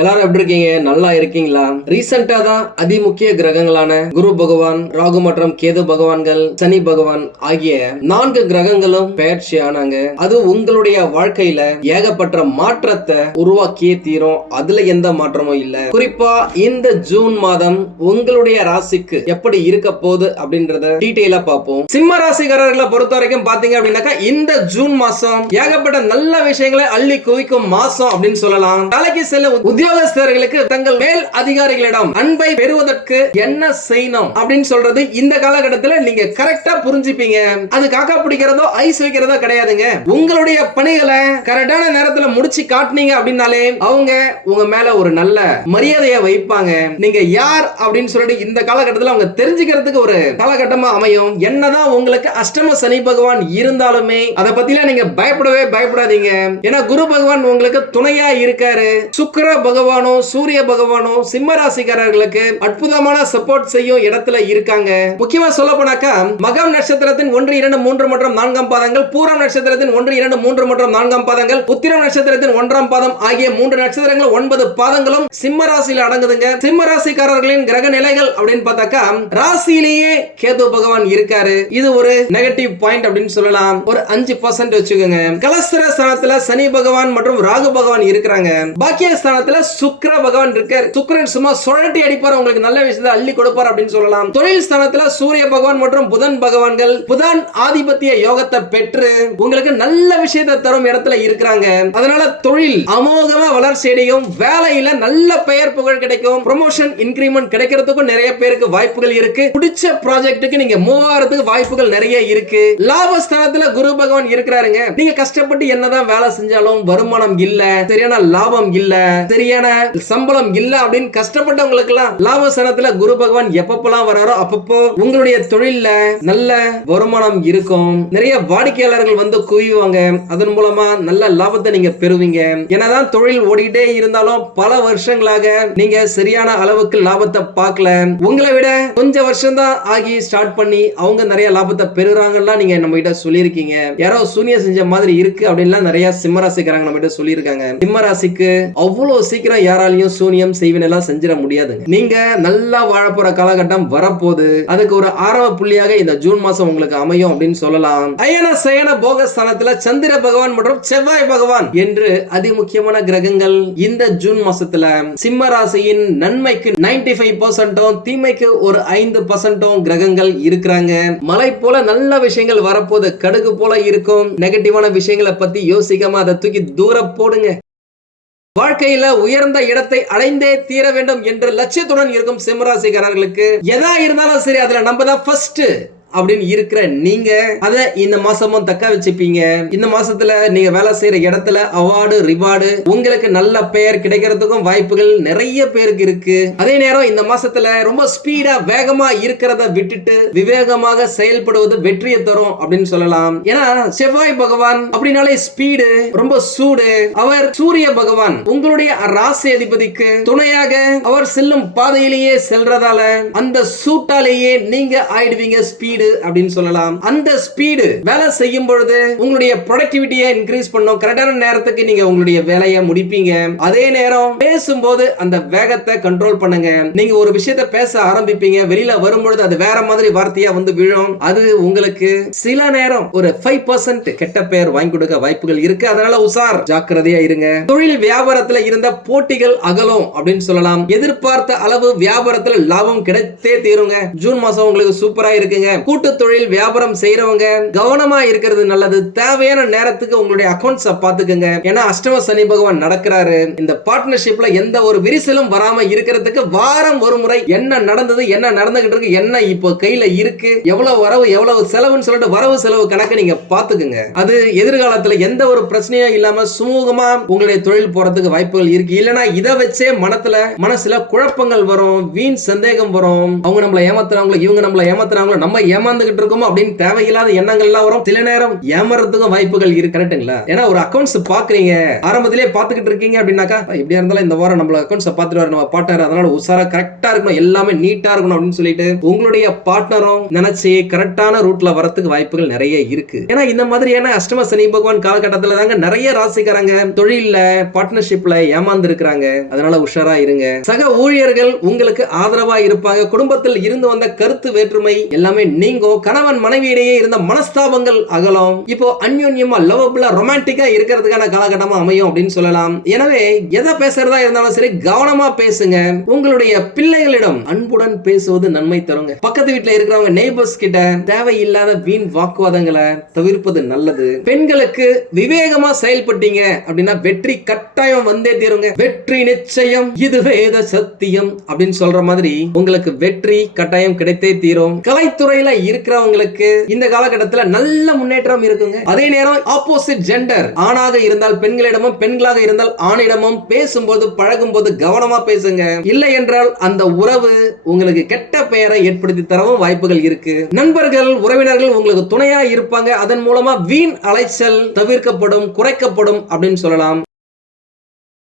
எல்லாரும் எப்படி இருக்கீங்க? நல்லா இருக்கீங்களா? ரீசெண்டா தான் அதிமுக்கிய கிரகங்களான குரு பகவான் ராகு மற்றும் கேது பகவான்கள் சனி பகவான் ஆகிய நான்கு கிரகங்களும் பெயர்ச்சி ஆனாங்க. அது உங்களுடைய வாழ்க்கையில ஏகப்பட்ட மாற்றத்தை உருவாக்கியே தீரும். அதுல எந்த மாற்றமும் இல்ல. குறிப்பா இந்த ஜூன் மாதம் உங்களுடைய ராசிக்கு எப்படி இருக்க போகுது அப்படின்றத டீட்டெயிலா பார்ப்போம். சிம்ம ராசிக்காரர்களை பொறுத்த வரைக்கும் பாத்தீங்க அப்படின்னாக்கா இந்த ஜூன் மாசம் ஏகப்பட்ட நல்ல விஷயங்களை அள்ளி குவிக்கும் மாசம் அப்படின்னு சொல்லலாம். தலைக்கு செல்ல உத்தியோகஸ்தர்களுக்கு தங்கள் மேல் அதிகாரிகளிடம் அன்பை பெறுவதற்கு என்ன செய்யணும் அப்படின்னு சொல்றது இந்த காலகட்டத்தில் நீங்க கரெக்டா புரிஞ்சுப்பீங்க. அது காக்கா பிடிக்கிறதோ ஐஸ் வைக்கிறதோ கிடையாதுங்க. உங்களுடைய பணிகளை கரெக்டான நேரத்துல முடிச்சு காட்டுனீங்க அப்படின்னாலே அவங்க உங்க மேல ஒரு நல்ல மரியாதையை வைப்பாங்க. நீங்க யார் அப்படின்னு சொல்லிட்டு இந்த காலகட்டத்தில் அவங்க தெரிஞ்சுக்கிறதுக்கு ஒரு காலகட்டமா அமையும். என்னதான் உங்களுக்கு அஷ்டம சனி பகவான் இருந்தாலுமே அதை பத்திலாம் நீங்க பயப்படவே பயப்படாதீங்க. ஏன்னா குரு பகவான் உங்களுக்கு துணையா இருக்காரு. சுக்கிர பகவானோ சூரிய பகவானோ சிம்ம ராசிக்காரர்களுக்கு அற்புதமான சப்போர்ட் செய்யும் இடத்துல இருக்காங்க. முக்கியமா சொல்ல போனாக்கா மகம் நட்சத்திரத்தின் ஒன்று இரண்டு மூன்று மற்றும் நான்காம் பாதங்கள் பூரம் நட்சத்திரத்தின் ஒன்று இரண்டு மூன்று மற்றும் நான்காம் பாதங்கள் உத்திரம் நட்சத்திரத்தின் ஒன்றாம் பாதம் ஆகிய மூன்று நட்சத்திரங்கள் ஒன்பது பாதங்களும் சிம்ம ராசியில அடங்குதுங்க. சிம்ம ராசிக்காரர்களின் கிரக நிலைகள் அப்படின்னு பார்த்தாக்கா ராசியிலேயே கேது பகவான் இருக்காரு. இது ஒரு நெகட்டிவ் பாயிண்ட் அப்படின்னு சொல்லலாம். ஒரு அஞ்சு பர்சன்ட் வச்சுக்கோங்க. கலஸ்தர ஸ்தானத்துல சனி பகவான் மற்றும் ராகு பகவான் இருக்கிறாங்க. பாக்கிய ஸ்தானத்துல சுக்கிர பகவான் இருக்கார். சுக்கரன் சும்மா சுழட்டி அடிப்பார். உங்களுக்கு நல்ல விஷயத்தை அள்ளி கொடுப்பார் அப்படின்னு சொல்லலாம். தொழில் ஸ்தானத்துல சூரிய பகவான் மற்றும் புதன் பகவான்கள் புதன் ஆதிபத்திய யோகத்தை பெற்று உங்களுக்கு நல்ல விஷயத்தை தரும் இடத்துல இருக்கிறாங்க. அதனால தொழில் அமோகமா வளர்ச்சி அடையும். வேலையில நல்ல பெயர் புகழ் கிடைக்கும். ப்ரொமோஷன் இன்கிரிமெண்ட் கிடைக்கிறதுக்கும் நிறைய பேருக்கு வாய்ப்புகள் இருக்கு. பிடிச்ச ப்ராஜெக்ட்டுக்கு நீங்க மூவாயிரத்துக்கு வாய்ப்புகள் நிறைய இருக்கு. லாபஸ்தானத்துல குரு பகவான் இருக்கிறாருங்க. நீங்க கஷ்டப்பட்டு என்னதான் வேலை செஞ்சாலும் வருமானம் இல்ல. சரியான லாபம் இல்ல. சரியான சம்பளம் இல்ல அப்படின்னு கஷ்டப்பட்டவங்களுக்கு எல்லாம் சனத்துல குரு பகவான் எப்பப்பெல்லாம் வராரோ அப்பப்போ உங்களுடைய தொழில்ல நல்ல வருமானம் இருக்கும். நிறைய வாடிக்கையாளர்கள் வந்து குவிவாங்க. அதன் மூலமா நல்ல லாபத்தை நீங்க பெறுவீங்க. என்னதான் தொழில் ஓடிட்டே இருந்தாலும் பல வருஷங்களாக நீங்க சரியான அளவுக்கு லாபத்தை பார்க்கல. உங்களை விட கொஞ்சம் வருஷம் தான் ஆகி ஸ்டார்ட் பண்ணி அவங்க நிறைய லாபத்தை பெறுறாங்கலாம் நீங்க நம்ம கிட்ட சொல்லியிருக்கீங்க. யாரோ சூனிய செஞ்ச மாதிரி இருக்கு அப்படின்லாம் நிறைய சிம்மராசிக்காரங்க நம்ம கிட்ட சொல்லியிருக்காங்க. சிம்மராசிக்கு அவ்வளவு சீக்கிரம் யாராலையும் சூனியம் செய்வினெல்லாம் செஞ்சிட முடியாதுங்க. நீங்க நல்லா வாழ போற காலகட்டம் வரப்போகுது. அதுக்கு ஒரு ஆரம்ப புள்ளியாக இந்த ஜூன் மாசம் உங்களுக்கு அமையும் அப்படின்னு சொல்லலாம். அயன சயன போகஸ்தானத்துல சந்திர பகவான் மற்றும் செவ்வாய் பகவான் என்று அதிமுக்கியமான கிரகங்கள் இந்த ஜூன் மாசத்துல சிம்ம ராசியின் நன்மைக்கு 95% ஃபைவ் பர்சன்டும் தீமைக்கு ஒரு ஐந்து பர்சன்டும் கிரகங்கள் இருக்கிறாங்க. மலை போல நல்ல விஷயங்கள் வரப்போது கடுகு போல இருக்கும். நெகட்டிவான விஷயங்களை பத்தி யோசிக்காம அதை தூக்கி தூர போடுங்க. வாழ்க்கையில உயர்ந்த இடத்தை அடைந்தே தீர வேண்டும் என்ற லட்சியத்துடன் இருக்கும் சிம்மராசிக்காரர்களுக்கு எதா இருந்தாலும் சரி அதுல நம்ம தான் ஃபர்ஸ்ட் அப்படின்னு இருக்கிற நீங்க அதை இந்த மாசமும் தக்க வச்சுப்பீங்க. இந்த மாசத்துல நீங்க வேலை செய்யற இடத்துல அவார்டு ரிவார்டு உங்களுக்கு நல்ல பெயர் கிடைக்கிறதுக்கும் வாய்ப்புகள் நிறைய பேருக்கு இருக்கு. அதே நேரம் இந்த மாசத்துல ரொம்ப ஸ்பீடா வேகமா இருக்கிறத விட்டுட்டு விவேகமாக செயல்படுவது வெற்றியை தரும் அப்படின்னு சொல்லலாம். ஏன்னா செவ்வாய் பகவான் அப்படின்னாலே ஸ்பீடு ரொம்ப சூடு. அவர் சூரிய பகவான் உங்களுடைய ராசி அதிபதிக்கு துணையாக அவர் செல்லும் பாதையிலேயே செல்றதால அந்த சூட்டாலேயே நீங்க ஆயிடுவீங்க ஸ்பீடு அப்படின்னு சொல்லலாம். அந்த ஸ்பீடு வேலை செய்யும் பொழுது உங்களுடைய ப்ரொடக்டிவிட்டியை இன்க்ரீஸ் பண்ணும். கரெக்டான நேரத்துக்கு நீங்க உங்களுடைய வேலையை முடிப்பீங்க. அதே நேரம் பேசும்போது அந்த வேகத்தை கண்ட்ரோல் பண்ணுங்க. நீங்க ஒரு விஷயத்தை பேச ஆரம்பிப்பீங்க. வெளியில வரும்பொழுது அது வேற மாதிரி வார்த்தையா வந்து விழும். அது உங்களுக்கு சில நேரம் ஒரு ஃபைவ் பர்சன்ட் கெட்ட பெயர் வாங்கி கொடுக்க வாய்ப்புகள் இருக்கு. அதனால உசார் ஜாக்கிரதையா இருங்க. தொழில் வியாபாரத்துல இருந்த போட்டிகள் அகலும் அப்படின்னு சொல்லலாம். எதிர்பார்த்த அளவு வியாபாரத்துல லாபம் கிடைத்தே தீருங்க. ஜூன் மாசம் உங்களுக்கு சூப்பரா இருக்குங்க. கூட்டு தொழில் வியாபாரம் செய்யறவங்க கவனமா இருக்கிறது நல்லது. தேவையான நேரத்துக்கு உங்களுடைய அக்கௌண்ட்ஸ பாத்துக்கோங்க ஏன்னா அஷ்டம சனி பகவான் நடக்கிறாரு. இந்த பார்ட்னர்ஷிப்ல எந்த ஒரு விரிசலும் வராம இருக்கிறதுக்கு வாரம் ஒரு முறை என்ன நடந்தது என்ன நடந்துகிட்டு இருக்கு என்ன இப்போ கையில இருக்கு எவ்வளவு வரவு எவ்வளவு செலவுன்னு சொல்லிட்டு வரவு செலவு கணக்கு நீங்க பாத்துக்கோங்க அது எதிர்காலத்துல எந்த ஒரு பிரச்சனையும் இல்லாம சுமூகமா உங்களுடைய தொழில் போறதுக்கு வாய்ப்புகள் இருக்கு. இல்லைன்னா இதை வச்சே மனத்துல மனசுல குழப்பங்கள் வரும் வீண் சந்தேகம் வரும். அவங்க நம்மளை ஏமாத்துறாங்களோ இவங்க நம்மளை ஏமாத்துறாங்களோ நம்ம ஏமாந்துகிட்டு இருக்கோமோ அப்படின்னு தேவையில்லாத எண்ணங்கள்லாம் வரும். சில நேரம் ஏமாறதுக்கும் வாய்ப்புகள் இருக்கு கரெக்ட்டுங்களா ஏன்னா ஒரு அக்கௌண்ட்ஸ் பாக்குறீங்க ஆரம்பத்திலே பாத்துக்கிட்டு இருக்கீங்க அப்படின்னாக்கா இப்படியா இருந்தாலும் இந்த வாரம் நம்மள அக்கௌண்ட்ஸ் பாத்துட்டு வர நம்ம பார்ட்னர் அதனால உசாரா கரெக்டா இருக்கணும். எல்லாமே நீட்டா இருக்கணும் அப்படின்னு சொல்லிட்டு உங்களுடைய பார்ட்னரும் நினைச்சு கரெக்டான ரூட்ல வரத்துக்கு வாய்ப்புகள் நிறைய இருக்கு. ஏன்னா இந்த மாதிரியான அஷ்டம சனி பகவான் காலகட்டத்துல தாங்க நிறைய ராசிக்காரங்க தொழில்ல பார்ட்னர்ஷிப்ல ஏமாந்து இருக்கிறாங்க அதனால உஷாரா இருங்க. சக ஊழியர்கள் உங்களுக்கு ஆதரவா இருப்பாங்க. குடும்பத்தில் இருந்து வந்த கருத்து வேற்றுமை எல்லாமே நீங்கும் கணவன் மனைவியிடையே இருந்த மனஸ்தாபங்கள் அகலும். இப்போ அந்யோன்யமா லவபிளா ரொமான்டிக்கா இருக்கிறதுக்கான காலகட்டமா அமையும் அப்படின்னு சொல்லலாம். எனவே எதை பேசுறதா இருந்தாலும் சரி கவனமா பேசுங்க. உங்களுடைய பிள்ளைகளிடம் அன்புடன் பேசுவது நன்மை தருங்க. பக்கத்து வீட்டுல இருக்கிறவங்க நெய்பர்ஸ் கிட்ட தேவையில்லாத வீண் வாக்குவாதங்களை தவிர்ப்பது நல்லது. பெண்களுக்கு விவேகமா செயல்பட்டீங்க அப்படின்னா வெற்றி கட்டாயம் வந்தே தீருங்க. வெற்றி நிச்சயம் இது வேத சத்தியம் அப்படின்னு சொல்ற மாதிரி உங்களுக்கு வெற்றி கட்டாயம் கிடைத்தே தீரும். கலைத்துறையில இருக்கிறவங்களுக்கு இந்த காலகட்டத்தில் நல்ல முன்னேற்றம் இருக்குங்க. அதே நேரம் ஆப்போசிட் ஜெண்டர் ஆணாக இருந்தால் பெண்களிடமும் பெண்களாக இருந்தால் ஆணிடமும் பேசும்போது பழகும்போது கவனமா பேசுங்க. இல்லை என்றால் அந்த உறவு உங்களுக்கு கெட்ட பெயரை ஏற்படுத்தி தரவும் வாய்ப்புகள் இருக்கு. நண்பர்கள் உறவினர்கள் உங்களுக்கு துணையா இருப்பாங்க. அதன் மூலமா வீண் அலைச்சல் தவிர்க்கப்படும் குறைக்கப்படும் அப்படின்னு சொல்லலாம்.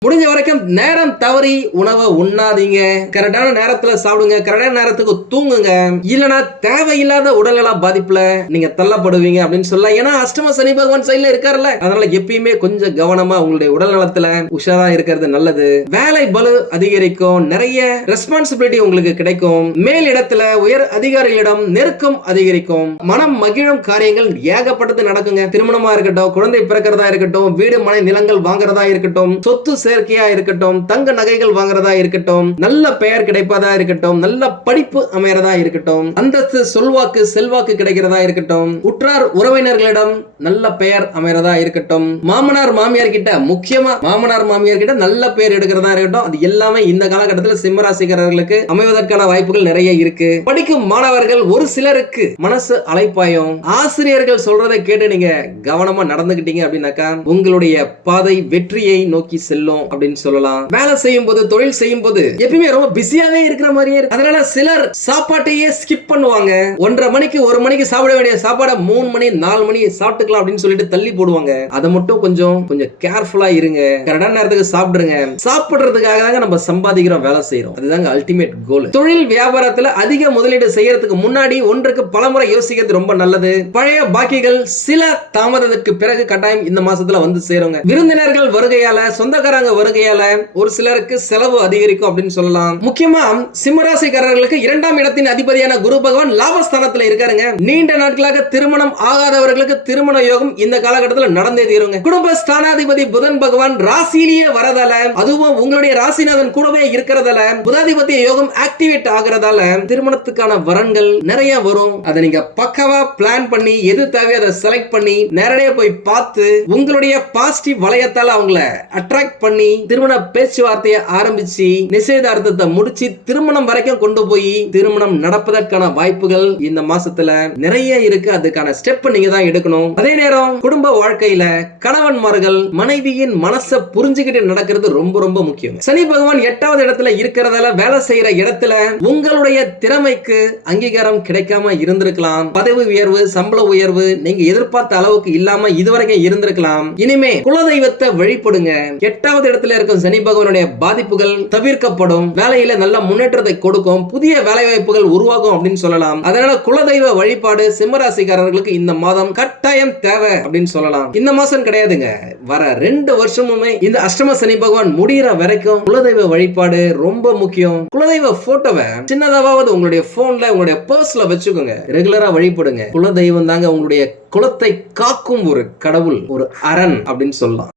முடிஞ்ச வரைக்கும் நேரம் தவறி உணவை உண்ணாதீங்க. கரெக்டான நேரத்துல சாப்பிடுங்க. கரெக்டான நேரத்துக்கு தூங்குங்க. இல்லனா தேவையில்லாத உடல்நல பாதிப்புல நீங்க தள்ளப்படுவீங்க அப்படின்னு சொல்லலாம். ஏன்னா அஷ்டம சனி பகவான் சைடுல இருக்காருல்ல. அதனால எப்பயுமே கொஞ்சம் கவனமா உங்களுடைய உடல் நலத்துல உஷாரா இருக்கிறது நல்லது. வேலை பலு அதிகரிக்கும். நிறைய ரெஸ்பான்சிபிலிட்டி உங்களுக்கு கிடைக்கும். மேல் இடத்துல உயர் அதிகாரிகளிடம் நெருக்கம் அதிகரிக்கும். மனம் மகிழும் காரியங்கள் ஏகப்பட்டது நடக்குங்க. திருமணமா இருக்கட்டும் குழந்தை பிறக்கிறதா இருக்கட்டும் வீடு மனை நிலங்கள் வாங்குறதா இருக்கட்டும் சொத்து சேர்க்கையா இருக்கட்டும் தங்க நகைகள் வாங்குறதா இருக்கட்டும் நல்ல பெயர் கிடைப்பதா இருக்கட்டும் நல்ல படிப்பு அமையறதா இருக்கட்டும் அந்தஸ்து சொல்வாக்கு செல்வாக்கு கிடைக்கிறதா இருக்கட்டும் உற்றார் உறவினர்களிடம் நல்ல பெயர் அமையறதா இருக்கட்டும் மாமனார் மாமியார் கிட்ட முக்கியமா மாமனார் மாமியார் கிட்ட நல்ல பெயர் எடுக்கிறதா இருக்கட்டும் அது எல்லாமே இந்த காலகட்டத்தில் சிம்மராசிக்காரர்களுக்கு அமைவதற்கான வாய்ப்புகள் நிறைய இருக்கு. படிக்கும் மாணவர்கள் ஒரு சிலருக்கு மனசு அலைப்பாயும். ஆசிரியர்கள் சொல்றதை கேட்டு நீங்க கவனமா நடந்துகிட்டீங்க அப்படின்னாக்கா உங்களுடைய பாதை வெற்றியை நோக்கி செல்லும். அப்படின்னு சொல்லலாம். வேலை செய்யும் போது தொழில் செய்யும் போது எப்பயுமே ரொம்ப பிஸியாவே இருக்கிற மாதிரியே இருக்கு. அதனால சிலர் சாப்பாட்டையே ஸ்கிப் பண்ணுவாங்க. ஒன்றரை மணிக்கு ஒரு மணிக்கு சாப்பிட வேண்டிய சாப்பாடை மூணு மணி நாலு மணி சாப்பிட்டுக்கலாம் அப்படின்னு சொல்லிட்டு தள்ளி போடுவாங்க. அதை மட்டும் கொஞ்சம் கொஞ்சம் கேர்ஃபுல்லா இருங்க. கரெக்டான நேரத்துக்கு சாப்பிடுங்க சாப்பிடுறதுக்காக தாங்க நம்ம சம்பாதிக்கிறோம் வேலை செய்யறோம் அதுதாங்க அல்டிமேட் கோல் தொழில் வியாபாரத்துல அதிக முதலீடு செய்யறதுக்கு முன்னாடி ஒன்றுக்கு பலமுறை யோசிக்கிறது ரொம்ப நல்லது. பழைய பாக்கிகள் சில தாமதத்துக்கு பிறகு கட்டாயம் இந்த மாசத்துல வந்து சேருங்க. விருந்தினர்கள் வருகையால சொந்தக்காரங்க வருகையால ஒரு சிலருக்கு செலவு அதிகரிக்கும் அப்படின்னு சொல்லலாம். முக்கியமா சிம்மராசிக்காரர்களுக்கு இரண்டாம் இடத்தின் அதிபதியான குரு பகவான் லாபஸ்தானத்துல இருக்காருங்க. நீண்ட நாட்களாக திருமணம் ஆகாதவர்களுக்கு திருமண யோகம் இந்த காலகட்டத்தில் நடந்தே தீருங்க. குடும்ப ஸ்தானாதிபதி புதன் பகவான் ராசியிலேயே வரதால அதுவும் உங்களுடைய ராசிநாதன் கூடவே இருக்கிறதால புதாதிபத்திய யோகம் ஆக்டிவேட் ஆகிறதால திருமணத்துக்கான வரன்கள் நிறைய வரும். அதை நீங்க பக்கவா பிளான் பண்ணி எது தேவையோ அதை செலக்ட் பண்ணி நேரடியா போய் பார்த்து உங்களுடைய பாசிட்டிவ் வளையத்தால அவங்கள அட்ராக்ட் பண்ணி பண்ணி திருமண பேச்சுவார்த்தையை ஆரம்பிச்சு நிச்சயதார்த்தத்தை முடிச்சு திருமணம் வரைக்கும் கொண்டு போய் திருமணம் நடப்பதற்கான வாய்ப்புகள் இந்த மாசத்துல நிறைய இருக்கு. அதுக்கான ஸ்டெப் நீங்க தான் எடுக்கணும். அதே நேரம் குடும்ப வாழ்க்கையில கணவன்மார்கள் மனைவியின் மனசை புரிஞ்சுக்கிட்டு நடக்கிறது ரொம்ப ரொம்ப முக்கியம். சனி பகவான் எட்டாவது இடத்துல இருக்கிறதால வேலை செய்யற இடத்துல உங்களுடைய திறமைக்கு அங்கீகாரம் கிடைக்காம இருந்திருக்கலாம். பதவி உயர்வு சம்பள உயர்வு நீங்க எதிர்பார்த்த அளவுக்கு இல்லாம இதுவரைக்கும் இருந்திருக்கலாம். இனிமே குலதெய்வத்தை வழிபடுங்க. எட்டாவது இடத்துல இருக்கும் சனி பகவானுடைய பாதிப்புகள் தவிர்க்கப்படும். வேலையில நல்ல முன்னேற்றத்தை கொடுக்கும். புதிய வேலை வாய்ப்புகள் உருவாகும் அப்படின்னு சொல்லலாம். அதனால குலதெய்வ வழிபாடு சிம்மராசிக்காரர்களுக்கு இந்த மாதம் கட்டாயம் தேவை அப்படின்னு சொல்லலாம். இந்த மாசம் கிடையாதுங்க. வர ரெண்டு வருஷமுமே இந்த அஷ்டம சனி பகவான் முடியிற வரைக்கும் குலதெய்வ வழிபாடு ரொம்ப முக்கியம். குலதெய்வ போட்டோவை சின்னதாவது உங்களுடைய போன்ல உங்களுடைய பர்ஸ்ல வச்சுக்கோங்க. ரெகுலரா வழிபடுங்க. குலதெய்வம் தாங்க உங்களுடைய குலத்தை காக்கும் ஒரு கடவுள் ஒரு அரண் அப்படின்னு சொல்லலாம்.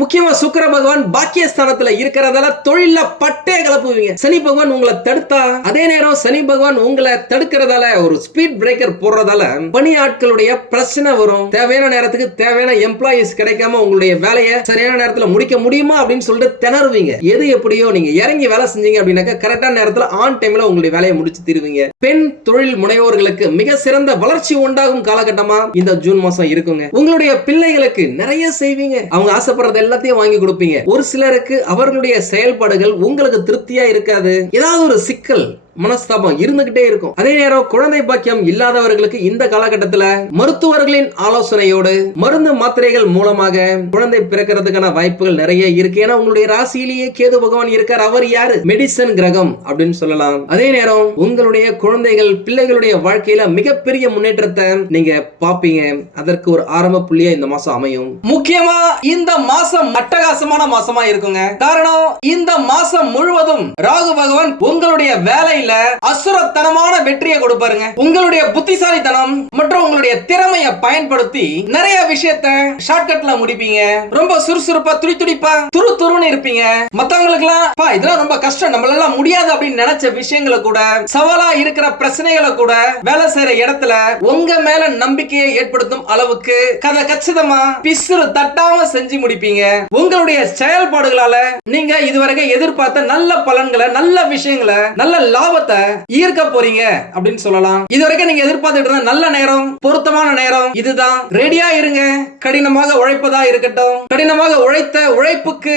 முக்கியமா சுக்கிர பகவான் பாக்கியஸ்தானத்துல இருக்கிறதால தொழில பட்டே கலப்புவீங்க. சனி பகவான் உங்களை தடுத்தா அதே நேரம் சனி பகவான் உங்களை தடுக்கிறதால ஒரு ஸ்பீட் பிரேக்கர் போடுறதால பணியாட்களுடைய பிரச்சனை வரும். தேவையான நேரத்துக்கு தேவையான எம்ப்ளாயிஸ் கிடைக்காம உங்களுடைய வேலையை சரியான நேரத்துல முடிக்க முடியுமா அப்படின்னு சொல்லிட்டு திணறுவீங்க. எது எப்படியோ நீங்க இறங்கி வேலை செஞ்சீங்க அப்படின்னாக்கா கரெக்டான நேரத்துல ஆன் டைம்ல உங்களுடைய வேலையை முடிச்சு தருவீங்க. பெண் தொழில் முனைவோர்களுக்கு மிக சிறந்த வளர்ச்சி உண்டாகும் காலகட்டமா இந்த ஜூன் மாசம் இருக்குங்க. உங்களுடைய பிள்ளைகளுக்கு நிறைய செய்வீங்க. அவங்க ஆசைப்படுறத எல்லாத்தையும் வாங்கி கொடுப்பீங்க. ஒரு சிலருக்கு அவர்களுடைய செயல்பாடுகள் உங்களுக்கு திருப்தியா இருக்காது. ஏதாவது ஒரு சிக்கல். மனஸ்தாபம் இருந்துகிட்டே இருக்கும். அதே நேரம் குழந்தை பாக்கியம் இல்லாதவர்களுக்கு இந்த காலகட்டத்துல மருத்துவர்களின் ஆலோசனையோடு மருந்து மாத்திரைகள் மூலமாக குழந்தை பிறக்கிறதுக்கான வாய்ப்புகள் நிறைய இருக்கு. ஏன்னா உங்களுடைய ராசியிலேயே கேது பகவான் இருக்கார். அவர் யாரு? மெடிசன் கிரகம் அப்படின்னு சொல்லலாம். அதே நேரம் உங்களுடைய குழந்தைகள் பிள்ளைகளுடைய வாழ்க்கையில மிகப்பெரிய முன்னேற்றத்தை நீங்க பாப்பீங்க அதற்கு ஒரு ஆரம்ப புள்ளியா இந்த மாசம் அமையும். முக்கியமா இந்த மாசம் அட்டகாசமான மாசமா இருக்குங்க. காரணம் இந்த மாசம் முழுவதும் ராகு பகவான் உங்களுடைய வேலையில அசுரத்தனமான வெற்றியை கொடுப்பாருங்க உங்களுடைய புத்திசாலித்தனம் மற்றும் உங்களுடைய திறமையை பயன்படுத்தி நிறைய விஷயத்த ஷார்ட்கட்ல முடிப்பீங்க. ரொம்ப சுறுசுறுப்பா துடி துடிப்பா துரு துருன்னு இருப்பீங்க. மத்தவங்களுக்கு எல்லாம் இதெல்லாம் ரொம்ப கஷ்டம். நம்மளால முடியாது அப்படின்னு நினைச்ச விஷயங்களை கூட சவாலா இருக்கிற பிரச்சனைகளை கூட வேலை செய்யற இடத்துல உங்க மேல நம்பிக்கையை ஏற்படுத்தும் அளவுக்கு கதை கச்சிதமா பிசுறு தட்டாம செஞ்சு முடிப்பீங்க. உங்களுடைய செயல்பாடுகளால நீங்க இதுவரைக்கும் எதிர்பார்த்த நல்ல பலன்களை நல்ல விஷயங்களை நல்ல லாபத்தை ஈர்க்க போறீங்க அப்படின்னு சொல்லலாம். இதுவரைக்கும் நீங்க எதிர்பார்த்துட்டு இருந்த நல்ல நேரம் பொருத்தமான நேரம் இதுதான். ரெடியா இருங்க. கடினமாக உழைப்பதா இருக்கட்டும். கடினமாக உழைத்த உழைப்புக்கு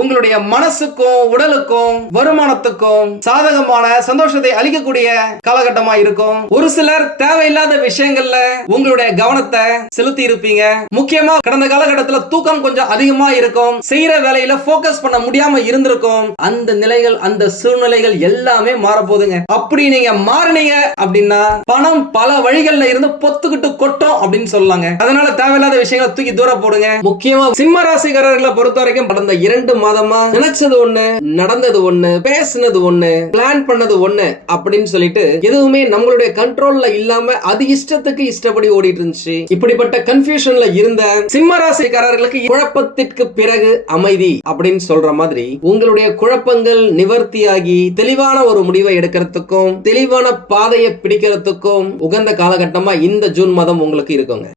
உங்களுடைய மனசுக்கும் உடலுக்கும் வருமானத்துக்கும் சாதகமான சந்தோஷத்தை அளிக்கக்கூடிய காலகட்டமா இருக்கும். ஒரு சிலர் தேவையில்லாத விஷயங்கள்ல உங்களுடைய கவனத்தை செலுத்தி இருப்பீங்க. முக்கியமா கடந்த காலகட்டத்துல தூக்கம் கொஞ்சம் அதிகமா இருக்கும். செய்யற வேலையில போக்கஸ் பண்ண முடியாம இருந்திருக்கும். அந்த நிலைகள் அந்த சூழ்நிலைகள் எல்லாமே மாறப்போகுதுங்க. அப்படி நீங்க மாறினீங்க அப்படின்னா பணம் பல வழிகள்ல இருந்து பொத்துக்கிட்டு கொட்டும் அப்படின்னு சொல்லலாங்க. அதனால தேவையில்லாத விஷயங்களை தூக்கி தூர போடுங்க. முக்கியமா சிம்ம ராசிக்காரர்களை பொறுத்த வரைக்கும் கடந்த இரண்டு மாதமா நினைச்சது ஒண்ணு நடந்தது ஒண்ணு பேசுனது ஒண்ணு பிளான் பண்ணது ஒண்ணு அப்படின்னு சொல்லிட்டு எதுவுமே நம்மளுடைய கண்ட்ரோல்ல இல்லாம அது இஷ்டத்துக்கு இஷ்டப்படி ஓடிட்டு இருந்துச்சு. இப்படிப்பட்ட கன்ஃபியூஷன்ல இருந்த சிம்மராசிக்காரர்களுக்கு குழப்பத்திற்கு பிறகு அமைதி அப்படின்னு சொல்ற மாதிரி உங்களுடைய குழப்பங்கள் நிவர்த்தியாகி தெளிவான ஒரு முடிவை எடுக்கிறதுக்கும் தெளிவான பாதையை பிடிக்கிறதுக்கும் உகந்த காலகட்டமா இந்த ஜூன் மாதம் உங்களுக்கு இருக்குங்க.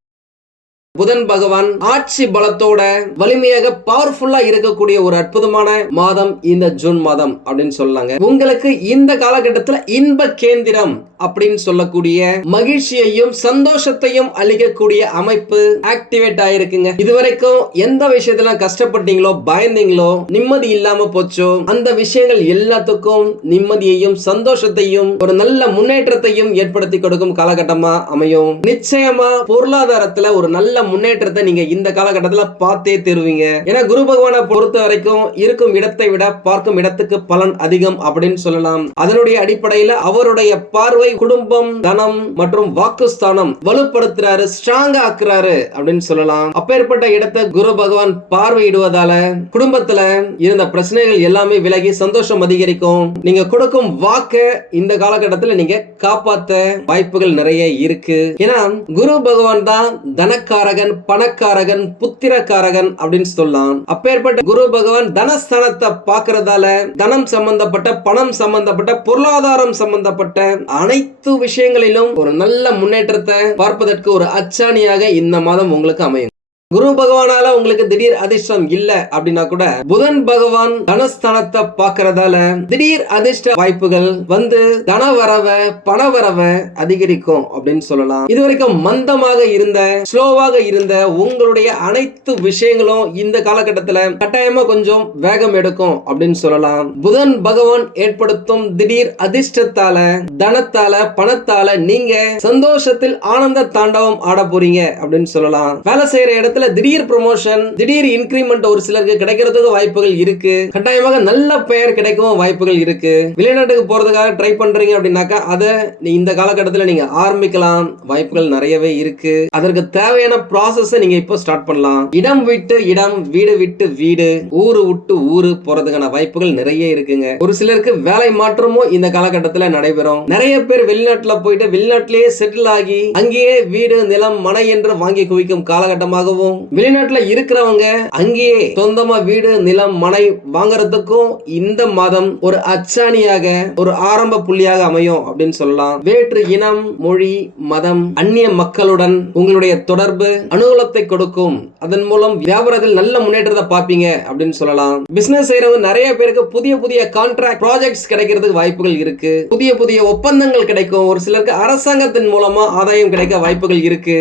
புதன் பகவான் ஆட்சி பலத்தோட வலிமையாக பவர்ஃபுல்லா இருக்கக்கூடிய ஒரு அற்புதமான மாதம் இந்த ஜூன் மாதம் அப்படின்னு சொல்லாங்க. உங்களுக்கு இந்த காலகட்டத்துல இன்ப கேந்திரம் அப்படின்னு சொல்லக்கூடிய மகிழ்ச்சியையும் சந்தோஷத்தையும் அளிக்கக்கூடிய அமைப்பு ஆக்டிவேட் ஆயிருக்குங்க. இதுவரைக்கும் எந்த விஷயத்துல கஷ்டப்பட்டீங்களோ பயந்தீங்களோ நிம்மதி இல்லாம போச்சோ அந்த விஷயங்கள் எல்லாத்துக்கும் நிம்மதியையும் சந்தோஷத்தையும் ஒரு நல்ல முன்னேற்றத்தையும் ஏற்படுத்தி கொடுக்கும் காலகட்டமா அமையும். நிச்சயமா பொருளாதாரத்துல ஒரு நல்ல முன்னேற்றத்தை நீங்க இந்த காலகட்டத்தில் பார்த்தே தருவீங்க. ஏன்னா குரு பகவானை பொறுத்த வரைக்கும் இருக்கும் இடத்தை விட பார்க்கும் இடத்துக்கு பலன் அதிகம் அப்படின்னு சொல்லலாம். அதனுடைய அடிப்படையில அவருடைய பார்வை குடும்பம் தனம் மற்றும் வாக்குஸ்தானம் வலுப்படுத்துறாரு ஸ்ட்ராங்கா ஆக்குறாரு அப்படின்னு சொல்லலாம். அப்பேற்பட்ட இடத்தை குரு பகவான் பார்வையிடுவதால குடும்பத்துல இருந்த பிரச்சனைகள் எல்லாமே விலகி சந்தோஷம் அதிகரிக்கும். நீங்க கொடுக்கும் வாக்க இந்த காலகட்டத்தில் நீங்க காப்பாத்த வாய்ப்புகள் நிறைய இருக்கு. ஏன்னா குரு பகவான் தான் தனக்கார தனக்காரகன் பணக்காரகன் புத்திரக்காரகன் அப்படின்னு சொல்லலாம். அப்பேற்பட்ட குரு பகவான் தனஸ்தானத்தை பார்க்கறதால தனம் சம்பந்தப்பட்ட பணம் சம்பந்தப்பட்ட பொருளாதாரம் சம்பந்தப்பட்ட அனைத்து விஷயங்களிலும் ஒரு நல்ல முன்னேற்றத்தை பார்ப்பதற்கு ஒரு அச்சாணியாக இந்த மாதம் உங்களுக்கு அமையும். குரு பகவானால உங்களுக்கு திடீர் அதிர்ஷ்டம் இல்ல அப்படின்னா கூட புதன் பகவான் தனஸ்தானத்தை பாக்குறதால திடீர் அதிர்ஷ்ட வாய்ப்புகள் வந்து தனவரவ பணவரவ அதிகரிக்கும் அப்படின்னு சொல்லலாம். இதுவரைக்கும் மந்தமாக இருந்த ஸ்லோவாக இருந்த உங்களுடைய அனைத்து விஷயங்களும் இந்த காலகட்டத்துல கட்டாயமா கொஞ்சம் வேகம் எடுக்கும் அப்படின்னு சொல்லலாம். புதன் பகவான் ஏற்படுத்தும் திடீர் அதிர்ஷ்டத்தால தனத்தால பணத்தால நீங்க சந்தோஷத்தில் ஆனந்த தாண்டவம் ஆட போறீங்க அப்படின்னு சொல்லலாம். வேலை செய்யற இடத்துல திடீர் ப்ரொமோஷன் திடீர் இன்க்ரிமெண்ட் ஒரு சிலருக்கு கிடைக்கிறதுக்கு வாய்ப்புகள் இருக்கு. கட்டாயமாக நல்ல பெயர் கிடைக்கவும் வாய்ப்புகள் இருக்கு. வெளிநாட்டுக்கு போறதுக்காக ட்ரை பண்றீங்க அப்படின்னாக்கா அதை நீ- இந்த காலகட்டத்தில் நீங்க ஆரம்பிக்கலாம். வாய்ப்புகள் நிறையவே இருக்கு. அதற்கு தேவையான ப்ராசஸ் நீங்க இப்போ ஸ்டார்ட் பண்ணலாம். இடம் விட்டு இடம் வீடு விட்டு வீடு ஊரு விட்டு ஊரு போறதுக்கான வாய்ப்புகள் நிறைய இருக்குங்க. ஒரு சிலருக்கு வேலை மாற்றமும் இந்த காலகட்டத்தில் நடைபெறும். நிறைய பேர் வெளிநாட்டுல போயிட்டு வெளிநாட்டிலேயே செட்டில் ஆகி அங்கேயே வீடு நிலம் மனை என்று வாங்கி குவிக்கும் காலகட்டமாகவும் கிடைக்கும் வெளிநாட்டுல இருக்கிறவங்க அங்கேயே சொந்தமா வீடு நிலம் மனை வாங்குறதுக்கும் இந்த மாதம் ஒரு அச்சாணியாக ஒரு ஆரம்ப புள்ளியாக அமையும் அப்படின்னு சொல்லலாம். வேற்று இனம் மொழி மதம் அந்நிய மக்களுடன் உங்களுடைய தொடர்பு அனுகூலத்தை கொடுக்கும். அதன் மூலம் வியாபாரத்தில் நல்ல முன்னேற்றத்தை பார்ப்பீங்க அப்படின்னு சொல்லலாம். பிசினஸ் செய்யறவங்க நிறைய பேருக்கு புதிய புதிய கான்ட்ராக்ட் ப்ராஜெக்ட்ஸ் கிடைக்கிறதுக்கு வாய்ப்புகள் இருக்கு. புதிய புதிய ஒப்பந்தங்கள் கிடைக்கும். ஒரு சிலருக்கு அரசாங்கத்தின் மூலமா ஆதாயம் கிடைக்க வாய்ப்புகள் இருக்கு.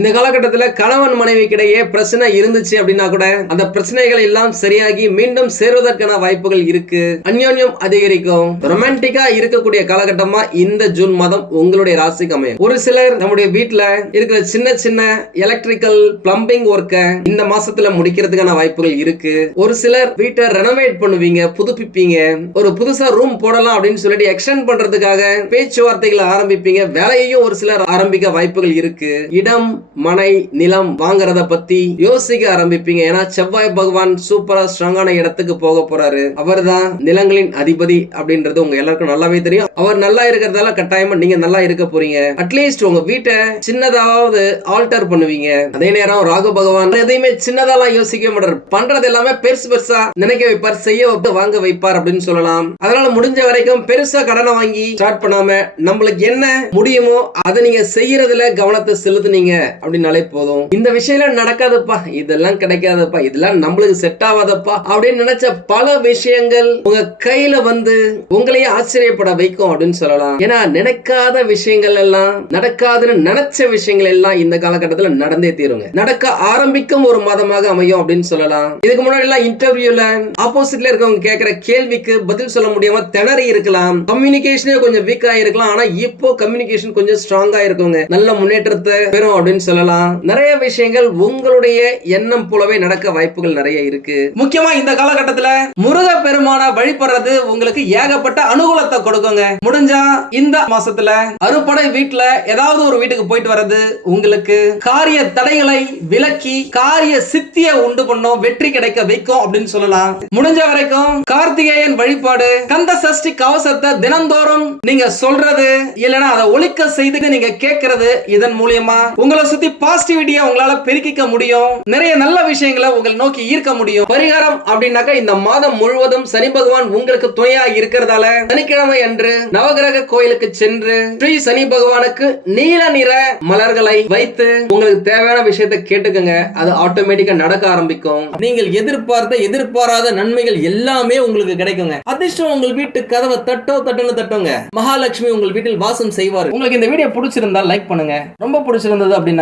இந்த காலகட்டத்தில் கணவன் மனைவிக்கிடையே பிரச்சனை இருந்துச்சு அப்படின்னா கூட அந்த பிரச்சனைகள் எல்லாம் சரியாகி மீண்டும் சேருவதற்கான வாய்ப்புகள் இருக்கு. அந்யோன்யம் அதிகரிக்கும். ரொமான்டிக்கா இருக்கக்கூடிய காலகட்டமா இந்த ஜூன் மாதம் உங்களுடைய ராசிக்கு அமையும். ஒரு சிலர் நம்முடைய வீட்டுல இருக்கிற சின்ன சின்ன எலக்ட்ரிக்கல் பிளம்பிங் ஒர்க்கை இந்த மாசத்துல முடிக்கிறதுக்கான வாய்ப்புகள் இருக்கு. ஒரு சிலர் வீட்டை ரெனோவேட் பண்ணுவீங்க புதுப்பிப்பீங்க. ஒரு புதுசா ரூம் போடலாம் அப்படின்னு சொல்லிட்டு எக்ஸ்டெண்ட் பண்றதுக்காக பேச்சுவார்த்தைகளை ஆரம்பிப்பீங்க. வேலையையும் ஒரு சிலர் ஆரம்பிக்க வாய்ப்புகள் இருக்கு. இடம் மனை நிலம் வாங்குறத பத்தி யோசிக்க ஆரம்பிப்பீங்க. ஏன்னா செவ்வாய் பகவான் சூப்பரா ஸ்ட்ராங்கான இடத்துக்கு போக போறாரு. அவர் தான் நிலங்களின் அதிபதி அப்படின்றது உங்க எல்லாருக்கும் நல்லாவே தெரியும். அவர் நல்லா இருக்கிறதால கட்டாயமா நீங்க நல்லா இருக்க போறீங்க. அட்லீஸ்ட் உங்க வீட்டை சின்னதாவது ஆல்டர் பண்ணுவீங்க. அதே நேரம் ராகு பகவான் எதையுமே சின்னதாலாம் யோசிக்க மாட்டார். பண்றது எல்லாமே பெருசு பெருசா நினைக்க வைப்பார் செய்ய வைப்பார், வாங்க வைப்பார் அப்படின்னு சொல்லலாம். அதனால முடிஞ்ச வரைக்கும் பெருசா கடனை வாங்கி ஸ்டார்ட் பண்ணாம நம்மளுக்கு என்ன முடியுமோ அதை நீங்க செய்யறதுல கவனத்தை செலுத்துனீங்க. அப்படின்னாலே போதும். இந்த விஷயம் நடக்காதப்பா. இதெல்லாம் கிடைக்காதப்பா. இதெல்லாம் நம்மளுக்கு செட் ஆகாதப்பா அப்படின்னு நினைச்ச பல விஷயங்கள் உங்க கையில வந்து உங்களையே ஆச்சரியப்பட வைக்கும் அப்படின்னு சொல்லலாம். ஏன்னா நினைக்காத விஷயங்கள் எல்லாம் நடக்காதுன்னு நினைச்ச விஷயங்கள் எல்லாம் இந்த காலகட்டத்துல நடந்தே தீருங்க. நடக்க ஆரம்பிக்கும் ஒரு மாதமாக அமையும் அப்படின்னு சொல்லலாம். இதுக்கு முன்னாடி எல்லாம் இன்டர்வியூல ஆப்போசிட்ல இருக்கவங்க கேட்கிற கேள்விக்கு பதில் சொல்ல முடியாம திணறி இருக்கலாம். கம்யூனிகேஷனே கொஞ்சம் வீக் இருக்கலாம் ஆனா இப்போ கம்யூனிகேஷன் கொஞ்சம் ஸ்ட்ராங்கா இருக்கவங்க நல்ல முன்னேற்றத்தை பெறும் அப்படின்னு சொல்லலாம். நிறைய விஷயங்கள் உங்களுடைய எண்ணம் போலவே நடக்க வாய்ப்புகள் நிறைய இருக்கு. முக்கியமா இந்த காலகட்டத்துல முருக பெருமான வழிபடுறது உங்களுக்கு ஏகப்பட்ட அனுகூலத்தை கொடுக்குங்க. முடிஞ்சா இந்த மாசத்துல அறுபடை வீட்டுல ஏதாவது ஒரு வீட்டுக்கு போயிட்டு வர்றது உங்களுக்கு காரிய தடைகளை விலக்கி காரிய சித்திய உண்டு பண்ணும் வெற்றி கிடைக்க வைக்கும் அப்படின்னு சொல்லலாம். முடிஞ்ச வரைக்கும் கார்த்திகேயன் வழிபாடு கந்த சஷ்டி கவசத்தை தினந்தோறும் நீங்க சொல்றது இல்லைன்னா அதை ஒழிக்க செய்து நீங்க கேட்கறது இதன் மூலியமா உங்களை சுத்தி பாசிட்டிவிட்டியை உங்களால பெருக்கிக்க முடியும். நிறைய நல்ல விஷயங்களை உங்களை நோக்கி ஈர்க்க முடியும். பரிகாரம் அப்படின்னாக்கா இந்த மாதம் முழுவதும் சனி பகவான் உங்களுக்கு துணையா இருக்கிறதால சனிக்கிழமை அன்று நவகிரக கோயிலுக்கு சென்று ஸ்ரீ சனி பகவானுக்கு நீல நிற மலர்களை வைத்து உங்களுக்கு தேவையான விஷயத்தை கேட்டுக்கங்க. அது ஆட்டோமேட்டிக்கா நடக்க ஆரம்பிக்கும். நீங்கள் எதிர்பார்த்த எதிர்பாராத நன்மைகள் எல்லாமே உங்களுக்கு கிடைக்குங்க. அதிர்ஷ்டம் உங்கள் வீட்டு கதவை தட்டோ தட்டுன்னு தட்டுங்க. மகாலட்சுமி உங்கள் வீட்டில் வாசம் செய்வார். உங்களுக்கு இந்த வீடியோ பிடிச்சிருந்தா லைக் பண்ணுங்க. ரொம்ப பிடிச்சிருந்தது அப்படின்னா